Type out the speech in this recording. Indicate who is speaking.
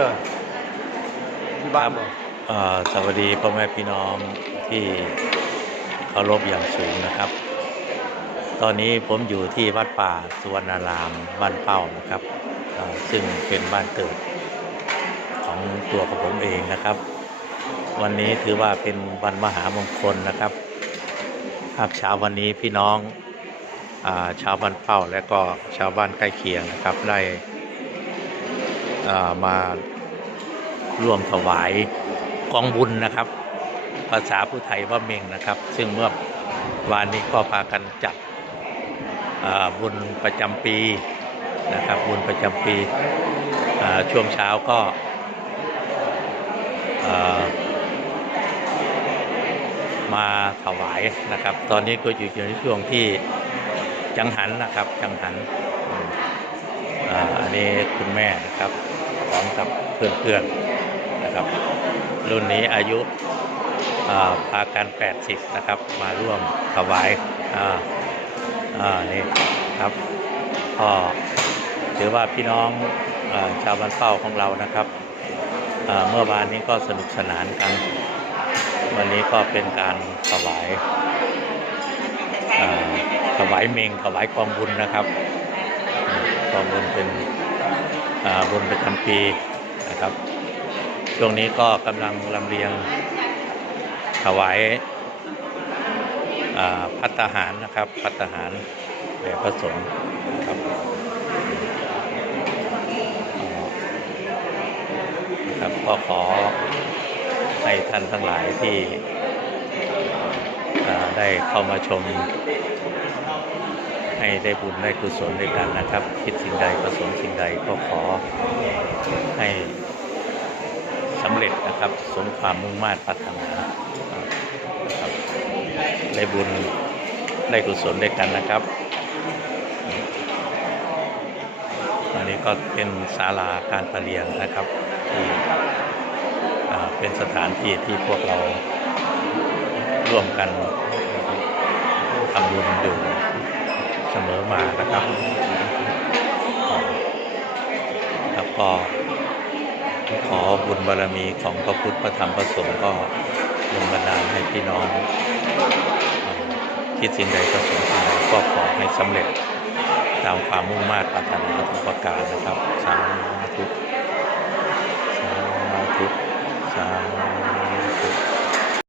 Speaker 1: เหรอที่บ้านบ่
Speaker 2: เอ่อสวัสดีพ่อแม่พี่น้องที่เคารพอย่างสูงนะครับ ตอนนี้ผมอยู่ที่วัดป่าสุวรรณารามบ้านเป้านะครับเอ่อซึ่งเป็นบ้านเกิดของตัวของผมเองนะครับ วันนี้ถือว่าเป็นวันมหามงคลนะครับภาพเช้าวันนี้พี่น้องอาชาวบ้านเป้าและก็ชาวบ้านใกล้เคียงนะครับได้อ่า มาร่วมถวายกองบุญนะครับ ภาษาผู้ไทยว่าเมงนะครับ ซึ่งเมื่อวานนี้ก็พากันจัดบุญประจำปีนะครับ บุญประจำปีช่วงเช้าก็อ่ามาถวายนะครับ ตอนนี้ก็อยู่ในช่วงที่จังหันนะครับ จังหัน อันนี้คุณแม่นะครับพร้อมกับเพื่อนๆนะครับ รุ่นนี้อายุอ่าพากัน 80 นะครับ มาร่วมถวายอ่าอ่านี่ครับก็ถือว่าพี่น้องอาชาวบ้านเป้าของเรานะครับเมื่อวานนี้ก็สนุกสนานกัน วันนี้ก็เป็นการถวายาถวายเมงถวายกองบุญนะครับ อ่ากองบุญเป็นบุญประจำปีนะครับ ช่วงนี้ก็กำลังลำเลียงถวายพัตหารนะครับพัตหารแด่พระสงฆ์นะครับนะครับก็ขอให้ท่านทั้งหลายที่ได้เข้ามาชม ให้ได้บุญได้กุศลด้วยกันนะครับ คิดสิ่งใดประสงค์สิ่งใดก็ขอให้สำเร็จนะครับสมความมุ่งมา่ปรารถนานะครับได้บุญได้กุศลด้วยกันนะครับอันนี้ก็เป็นศาลาการประเรียนนะครับที่เป็นสถานที่ที่พวกเราร่วมกันทำบุญอยู่ เสมอมานะครับ แล้วก็ขอบุญบารมีของพระพุทธพระธรรมพระสงฆ์ก็ลงบันดาลให้พี่น้องเอ่อคิดสิ่งใดประสงค์สิ่งใดก็ขอให้สำเร็จตามความมุ่งมา่ปรารถนาทุกประการนะครับ สาธุ